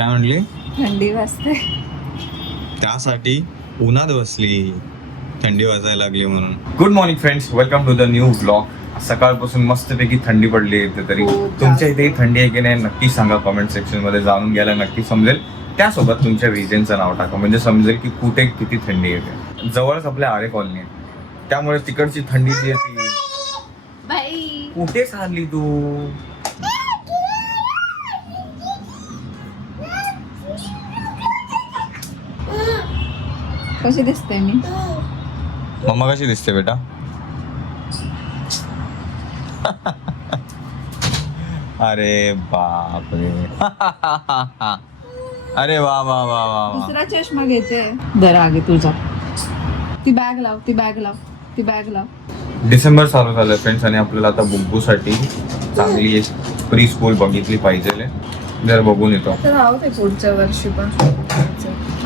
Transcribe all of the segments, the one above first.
काय म्हणली थंडी वाजते. त्यासाठी उन्हात बसली. थंडी वाजायला लागली म्हणून. Good morning friends welcome to the new blog सकाळपासून मस्तपैकी थंडी पडली आहे तरी. हो. तुमच्या इथे थंडी आहे की नाही नक्की सांगा कमेंट सेक्शनमध्ये. जाणून घ्यायला नक्की समजेल. त्यासोबत तुमच्या रिजनचं नाव टाका. म्हणजे समजेल की कुठे किती थंडी येते जवळच आपल्या आरे कॉलनी आहे. त्यामुळे तिकडची थंडी जी आहे ती बाई. कुठे चालली तू? कशी दिसते मी? मम्मा कशी दिसते बेटा? अरे बाप रे अरे वा वा वा वा दुसरा चष्मा घेते. दर आगे तुझा. ती बॅग लाव ती बॅग लाव ती बॅग लाव. डिसेंबर चालू झालं फ्रेंड्स आणि आपल्याला आता बुग्गूसाठी चांगली एक प्री स्कूल बघितली पाहिजे. जर बघून येतो. तर राहू ते पुढच्या वर्षी पण.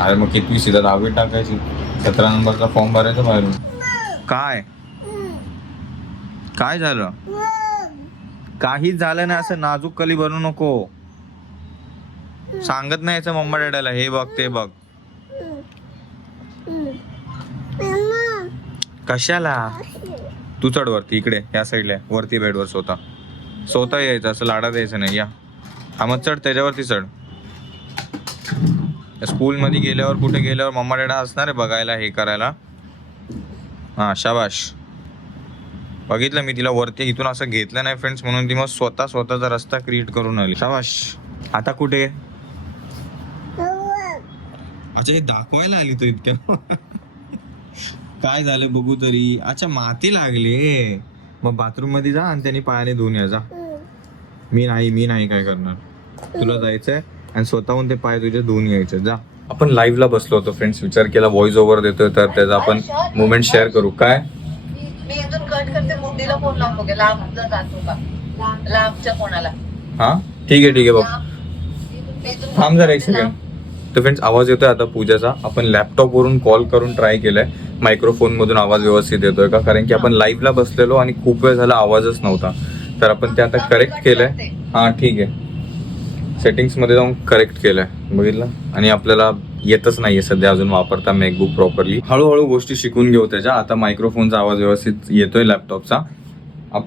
अरे मग किती सीधा दहावी टाकायची? सतरा नंबरचा फॉर्म भरायचा बाहेरून. काय? काय झालं? काहीच झालं नाही असं नाजूक कली बनू नको. सांगत नाही याचं मम्मा डॅडाला हे बघ ते बघ. कशाला? तू चढ वरती इकडे या साईडला वरती बेडवर स्वतः. स्वतः यायचं असं लाडा यायचं नाही या. हा मग चढ त्याच्यावरती चढ. स्कूल मध्ये गेल्यावर कुठे गेल्यावर मम्मा डॅडा असणार आहे बघायला हे करायला? हा शाबाश. बघितलं मी तिला वरती इथून असं घेतलं नाही फ्रेंड्स म्हणून ती मग स्वतः स्वतःचा रस्ता क्रिएट करून आली. शाबाश. आता कुठे? अच्छा हे दाखवायला आली तू इतक्या. काय झालं बघू तरी? अच्छा माती लागली. मग बाथरूममध्ये जा आणि त्यांनी पायाने धुवून या जा. मी नाही मी नाही काय करणार. तुला जायचंय? आणि स्वतःहून ते पाय तुझे धुवून यायचे जा. आपण लाईव्ह ला बसलो होतो फ्रेंड्स विचार केला व्हॉइस ओव्हर देतोय तर त्याचा आपण मुवमेंट शेअर करू. काय? मी इथून कट करते. मोदीला फोन लांबचा जातो का? लांबच्या कोणाला. हा? ठीक आहे ठीक आहे बघ. थांब जरा एक सेकंड तर फ्रेंड्स आवाज येतोय आता पूजाचा. आपण लॅपटॉप वरून कॉल करून ट्राय केलाय. मायक्रोफोन मधून आवाज व्यवस्थित येतोय का? कारण की आपण लाईव्ह ला बसलेलो आणि खूप वेळ झाला आवाजच नव्हता. तर आपण ते आता करेक्ट केलंय. हा ठीक आहे. सेटिंग्समध्ये जाऊन करेक्ट केलंय. बघितलं? आणि आपल्याला येतच नाहीये सध्या अजून वापरता मॅकबुक प्रॉपरली हळूहळू गोष्टी शिकून घेऊ त्याच्या. आता मायक्रोफोनचा आवाज व्यवस्थित येतोय लॅपटॉपचा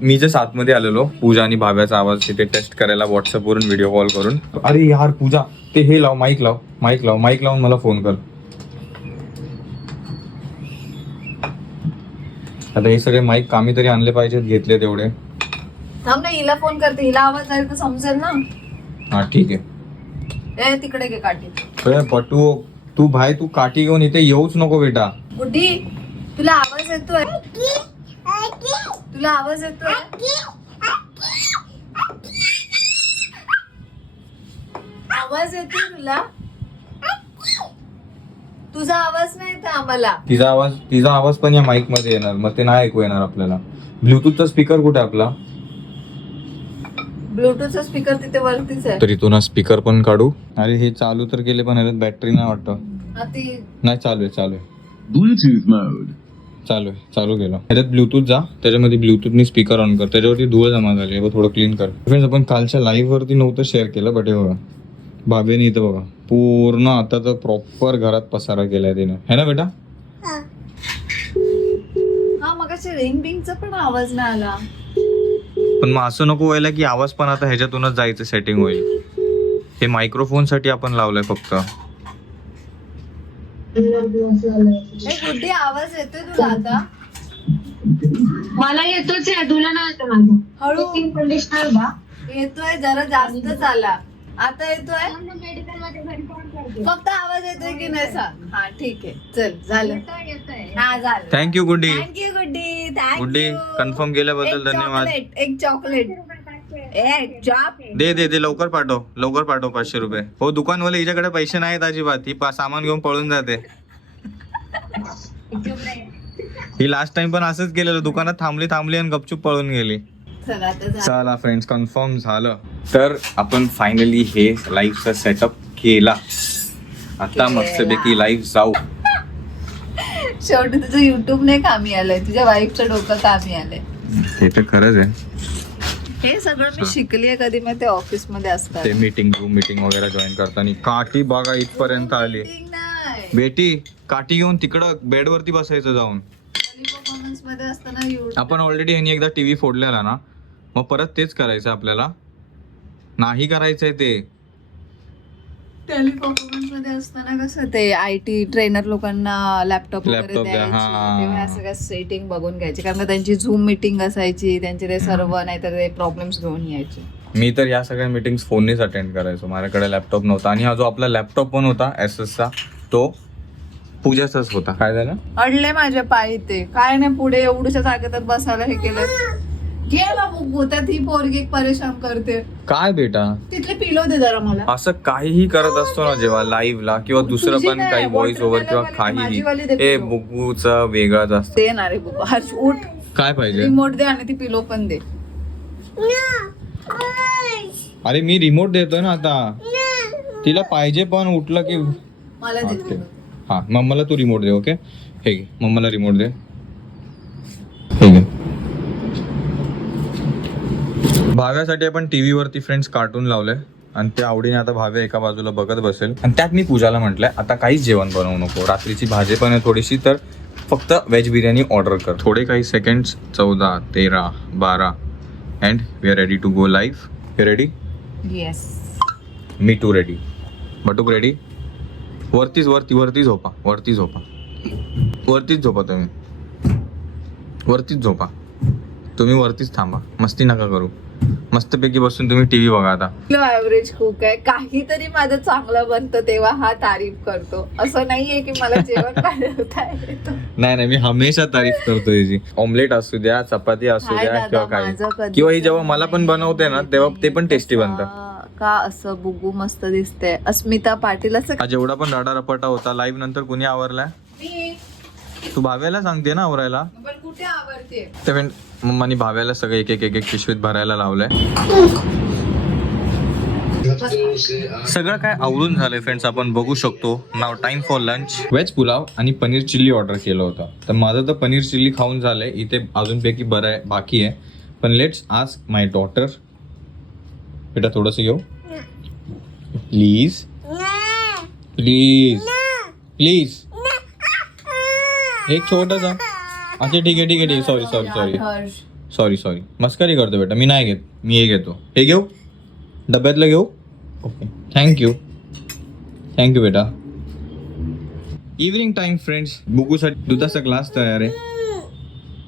मी जस्ट आतमध्ये आलेलो पूजा आणि भाव्याचा आवाज तिथे टेस्ट करायला व्हॉट्सअपवरून व्हिडिओ कॉल करून. अरे यार पूजा ते हे लाव माईक लाव माईक लाव माईक लावून मला फोन कर. आता हे सगळे माईक कामी तरी आणले पाहिजेत घेतले तेवढे. थांब ना हिला फोन करते. हिला आवाज आला तर समजेल ना? हा ठीक आहे. ए तिकडे घे काठी. अरे पटू तू भाई तू काठी घेऊन इथे येऊच नको बेटा. बुड्डी तुला आवाज येतोय? तुला आवाज येतोय? आवाज येतोय तुला? तुझा आवाज नाही येत आम्हाला. तिचा आवाज तिचा आवाज पण या माईकमध्ये येणार मग ते नाही ऐकू येणार आपल्याला. ब्लूटूथचा स्पीकर कुठे आपला? ब्लूटूथचा स्पीकर तिथे वरतीच आहे. तर इथून स्पीकर पण काढू. अरे हे चालू तर केले पण ह्याच्यात बॅटरी नाही वाटतं. हा, ती नाही चालू आहे चालू आहे. Bluetooth mode. चालू आहे चालू केलं. ह्याच्यात ब्लूटूथ जा त्याच्यामध्ये ब्लूटूथनी स्पीकर ऑन कर. त्याच्यावरती धूळ जमा झाली आहे, बघ थोडं क्लीन कर. फ्रेंड्स आपण कालच्या लाईव्ह वरती नव्हतं शेअर केलं बट हे बघा. बाबेने इथं बघा. पूर्ण आता तर प्रॉपर घरात पसारा केलाय तिने. है ना बेटा? हा. मग रिंग बिंगचा पण आवाज नाही आला. पण मग असं नको व्हायला की आवाज पण आता ह्याच्यातूनच जायचं सेटिंग होईल. हे मायक्रोफोनसाठी आपण लावलंय फक्त. ए गुड्डी आवाज येतोय तुला आता? मला येतोच आहे तुला नाही येतं माझं. हळू. कंडिशनर बा येतोय जरा जास्तच आला आता येतोय? फक्त आवाज येतोय की नाही? सांग हा ठीक आहे. चल झालं. हा झालं. Thank you Guddi. Thank you Guddi. Guddi confirm केल्याबद्दल धन्यवाद. एक चॉकलेट दे दे दे लवकर पाठव लवकर पाठव पाचशे रुपये. हो दुकानवाले हिच्याकडे पैसे नाहीत अजिबात. ही सामान घेऊन पळून जाते. ही लास्ट टाइम पण असंच केलेलं. दुकानात थांबली थांबली आणि गपचूप पळून गेली. चल फ्रेंड्स कन्फर्म झालं. तर आपण फायनली हे लाईव्हचा सेटअप केला. आता. मस्तपैकी लाईव्ह जाऊ. शेवटी तुझं युट्यूब नाही कामी आलंय तुझ्या वाईफचं डोकं कामी आलंय. हे तर खरंच आहे. हे सगळं मी शिकलीये कधी मग ते ऑफिसमध्ये असतात. ते मीटिंग रूम मीटिंग वगैरे जॉईन करताना. काठी बघा इथपर्यंत आली. नाही. बेटी काठी घेऊन तिकडं बेडवरती बसायचं जाऊन. परफॉर्मन्समध्ये असताना YouTube आपण ऑलरेडी यांनी एकदा टीव्ही फोडलेला ना मग परत तेच करायचं आपल्याला. नाही करायचंय ते. मध्ये असताना कसं ते आय टी ट्रेनर लोकांना लॅपटॉप वगैरे Laptop द्या, द्यायचे हा. तेव्हा या सगळ्या सेटिंग बघून घ्यायची. कारण का त्यांची झूम मीटिंग असायची त्यांचे ते सर्व नाहीतर ते प्रॉब्लेम्स घेऊन यायचे. मी तर या सगळ्या मीटिंग्स फोननेच अटेंड करायचो. माझ्याकडे लॅपटॉप नव्हता. आणि हा जो आपला लॅपटॉप पण होता एस चा तो पूजाचाच होता. काय झालं? अडले माझे पाय ते. काय नाही पुढे एवढ्याच्या जागेतात बसायला हे केलं. गेला बुगू त्यात ही पोरगी एक परेशान करते. काय बेटा? तिथले पिलो दे जरा मला. असं काहीही करत असतो ना जेव्हा लाईव्ह ला किंवा दुसरं पण काही व्हॉइस ओव्हर किंवा काहीही. ए पिलो. बुगूचा वेगळाच असतो. दे ना रे बुगू हर्ष उठ. काय पाहिजे? रिमोट दे आणि ती पिलो पण दे. अरे मी रिमोट देतोय ना आता. तिला पाहिजे पण उठलं की मला दे ओके. पिलो. हा मम्माला तू रिमोट दे ओके हे घे मम्माला रिमोट दे. हे घे. भाव्यासाठी आपण टीव्ही वरती फ्रेंड्स कार्टून लावलंय. आणि ते आवडीने आता भाव्या एका बाजूला बघत बसेल. आणि त्यात मी पूजाला म्हटलंय आता काहीच जेवण बनवू नको. रात्रीची भाजी पण आहे थोडीशी तर फक्त व्हेज बिर्याणी ऑर्डर कर. थोडे काही सेकंड्स चौदा तेरा बारा. And we are ready to go live you ready yes me too ready Batuk ready वरतीच वरती वरती झोपा वरती झोपा. वरतीच झोपा तुम्ही. वरतीच झोपा. तुम्ही वरतीच थांबा. मस्ती नका करू. मस्तपैकी बसून तुम्ही टीव्ही बघा आता. ॲव्हरेज कुक आहे. काहीतरी माझं चांगलं बनतं तेव्हा हा तारीफ करतो. असं नाहीये की मला जेवण बनवता येतं. नाही नाही मी हमेशा तारीफ करतो याची ऑमलेट असू द्या चपाती असू काय द्या दादा, किंवा माझं कधीच किंवा ही जेव्हा मला पण बनवते ना तेव्हा ते पण टेस्टी बनतं. का- का असं बुगू मस्त दिसते अस्मिता पाटील असं हा जेवढा पण राडा रपाटा होता लाईव्ह नंतर कुणी आवरलाय? मी. तू भाव्याला सांगते ना आवरायला? पण कुठे आवडते ते पण मम्मानी भाव्याला सगळं एक एक एक एक पिशवीत भरायला लावलंय. सगळं काय आवडून झालंय फ्रेंड्स आपण बघू शकतो. नाव time for lunch veg pulao आणि पनीर चिल्ली ऑर्डर केलं होतं. तर माझं तर पनीर चिल्ली खाऊन झालंय. इथे अजूनपैकी बरं आहे बाकी आहे. पण लेट्स आस्क माय डॉटर बेटा थोडंसं घेऊ? प्लीज प्लीज प्लीज एक छोटासा अच्छा ठीक आहे ठीक आहे ठीक आहे. Sorry sorry sorry Harsh. Sorry sorry मस्करी करतो बेटा. मी नाही घेत. मी हे घेतो. हे घेऊ? डब्यातलं घेऊ? Okay thank you thank you बेटा. इव्हनिंग टाइम फ्रेंड्स बुगूसाठी दुधाचा ग्लास तयार आहे.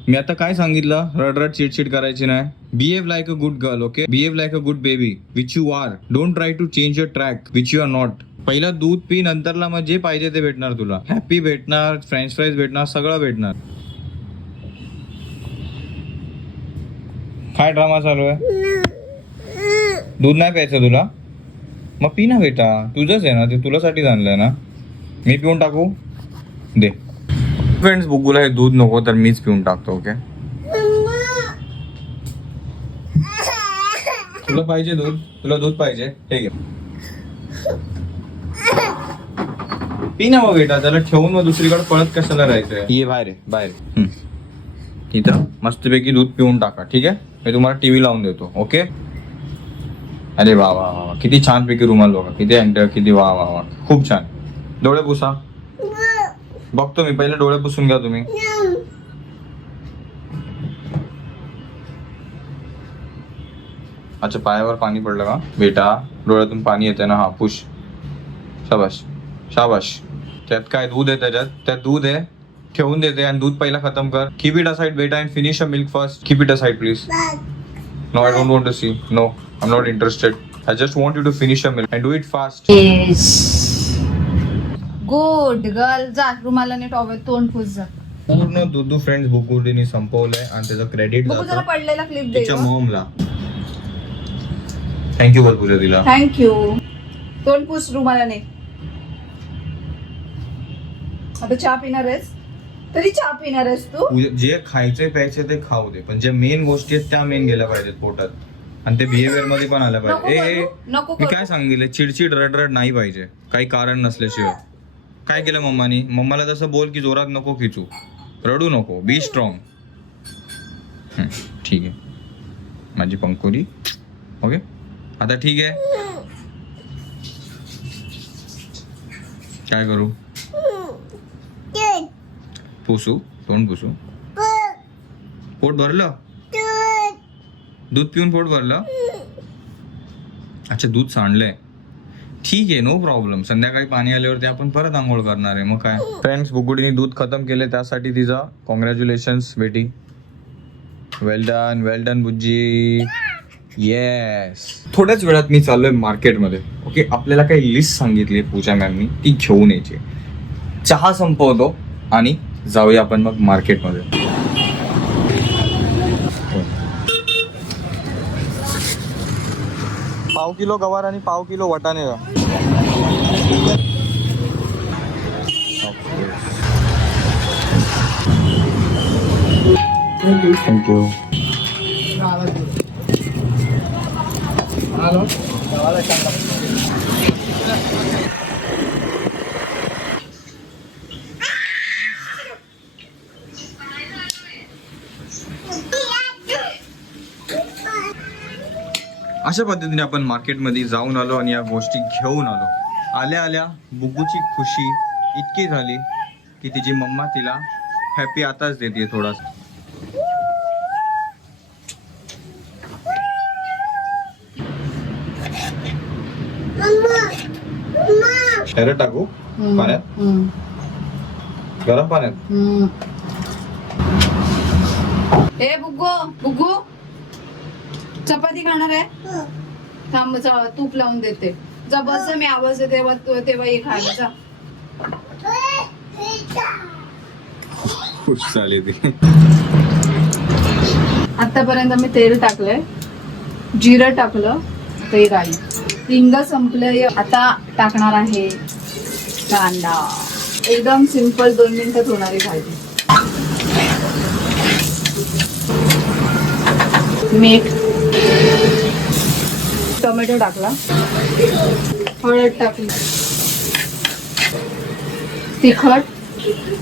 मी आता काय सांगितलं? रडरड चिडचिड करायची नाही. Behave like a good girl okay behave like a good baby which you are don't try to change your track which you are not पहिला दूध पी नंतरला मग जे पाहिजे ते भेटणार तुला. हॅपी भेटणार फ्रेंच फ्राईज भेटणार सगळं भेटणार. काय ड्रामा चालू आहे? दूध नाही प्यायचं तुला? मग पी ना बेटा. तुझंच आहे ना ते तुलासाठीच आणलंय ना. मी पिऊन टाकू? दे. फ्रेंड्स बुगूला हे दूध नको तर मीच पिऊन टाकतो ओके तुला पाहिजे दूध? तुला दूध पाहिजे. हे घे. पी ना मग बेटा त्याला ठेवून मग दुसरीकडे पळत कशाला राहायचंय? ये बाहेर आहे, बाहेर आहे. हम्म. इथं. मस्तपैकी दूध पिऊन टाका ठीक आहे? मी तुम्हाला टीव्ही लावून देतो ओके अरे वा वा वा. किती छान पैकी रुमाल बघा. किती अँटर किती वा वा वा. खूप छान. डोळे पुसा. बघतो मी, पहिले डोळे पुसून घ्या तुम्ही. अच्छा पायावर पाणी पडलं का? बेटा, डोळ्यातून पाणी येते ना, हा, पुश. शाबाश. शाबाश. त्यात काय दूध आहे त्याच्यात? त्यात दूध आहे ठेवून देते आणि दूध पहिला खतम कर. कीप इट असाइड बेटा and finish a milk first keep it aside please no I don't want to see no I am not interested I just want you to finish a milk and do it fast good girl जा रुमालाने towel तोंड पुस जा. पूर्ण दुधू friends बुकुडीने संपवलंय आणि त्याचं credit बघू जरा जातं पडलेला क्लिप दे तिच्या मॉमला थँक्यू बोल पूजा तिला. थँक्यू तोंड पुस रुमालाने. आता चहा पिणार आहेस? तरी चहा पिणार आहेस तू? जे खायचे प्यायचे ते खाऊ दे. पण ज्या मेन गोष्टी आहेत त्या मेन गेल्या पाहिजेत पोटात. आणि ते बिहेवियरमध्ये पण आल्या नको पाहिजे ए, ए, करू, नको मी करू. काय सांगितलं? चिडचिड रडरड नाही पाहिजे. काही कारण नसल्याशिवाय. काय केलं मम्मानी? मम्माला तसं बोल की जोरात नको खिचू. रडू नको. बी स्ट्रॉंग ठीक आहे. माझी पंकुरी ओके? आता ठीक आहे. काय करू? पुसू तोंड पुसू. पोट भरलं? दूध पिऊन पोट भरलं? अच्छा दूध सांडलंय. ठीक आहे नो प्रॉब्लेम संध्याकाळी पाणी आल्यावरती आपण परत आंघोळ करणार आहे. मग काय? फ्रेंड्स बुगुडीने दूध खतम केले त्यासाठी तिचा कॉंग्रॅच्युलेशन्स बेटी. Well done well done Bujji. Yes थोड्याच वेळात मी चाललोय मार्केटमध्ये. ओके आपल्याला काही लिस्ट सांगितली पूजा मॅमनी ती घेऊन यायची चहा संपवतो आणि जाऊया आपण मग मार्केटमध्ये. पाव किलो गवार आणि पाव किलो वटाणे. थँक्यू अशा पद्धतीने आपण मार्केटमध्ये जाऊन आलो आणि या गोष्टी घेऊन आलो. आल्या आल्या बुगूची खुशी इतकी झाली की तिची मम्मा तिला हॅपी आताच देते थोडासा शहरात टाकू? पाण्यात? गरम पाण्यात? ए बुग्गो बुग्गू. चपाती खाणार आहे? थांब जा, तूप लावून देते. जा बस मी आवाज येते तेव्हा तू- तेव्हा ये खायला जा. खुश झाली ती. आतापर्यंत मी तेल टाकलंय जिरं टाकलं ते राई हिंग संपलंय आता टाकणार आहे कांदा. एकदम सिंपल दोन मिनिटात होणारी भाजी. मीठ टोमॅटो टाकला. हळद टाकली. तिखट.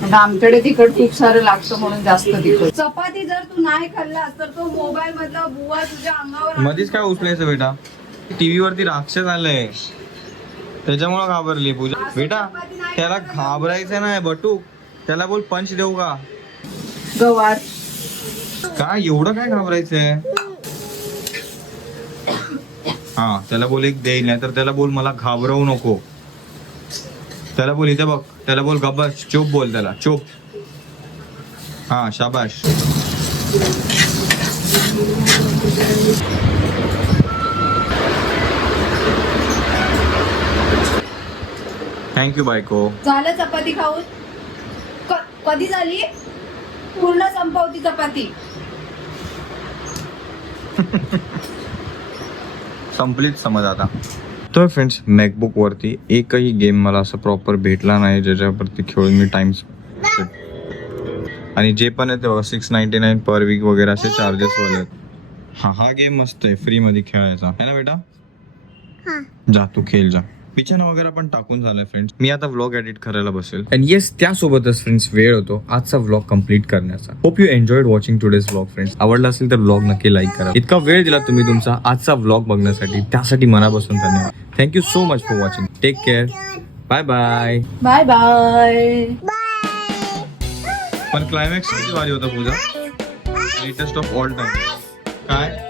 आता आमच्याकडे तिखट खूप सारं लागतं म्हणून जास्त तिखट. चपाती जर तू नाही खाल्लास तर तो मोबाईल मधला बुवा तुझ्या अंगावर मध्येच काय उचलायचं बेटा? टीव्ही वरती राक्षस आलंय. त्याच्यामुळे घाबरली पूजा. बेटा त्याला घाबरायचं नाही बटू. त्याला बोल पंच देऊ का? गवार. काय एवढं काय घाबरायचंय? हा त्याला बोल एक देईल नाही तर त्याला बोल मला घाबरवू नको. त्याला बोल इथे बघ त्याला बोल गब्बस चुप बोल त्याला चुप. हा शाबाश थँक्यू बायको. झालं चपाती खाऊन? क- कधी झाली? पूर्ण संपवती चपाती. संपलीच समज आता. तर फ्रेंड्स मॅकबुक वरती एकही गेम मला असं प्रॉपर भेटला नाही ज्याच्यावरती खेळून मी टाइम आणि जे पण आहे ते six ninety nine per week वगैरे असे चार्जेस वाले आहेत. हा हा गेम मस्त आहे फ्री मध्ये खेळायचा. है ना बेटा? जा तू खेळ जा. पिक्चर वगैरे पण टाकून झालाय फ्रेंड्स मी आता व्लॉग एडिट करायला बसेल. अँड येस त्यासोबतच फ्रेंड्स वेळ होतो. आजचा व्लॉग कंप्लीट करण्याचा. Hope you enjoyed watching today's vlog friends आवडला असेल तर व्लॉग नक्की लाईक करा. इतका वेळ दिला तुम्ही तुमचा आजचा व्लॉग बघण्यासाठी. त्यासाठी मनापासून धन्यवाद. Thank you so much for watching take care bye bye bye bye पण क्लायमॅक्स किती भारी होता Pooja. Latest of all time काय?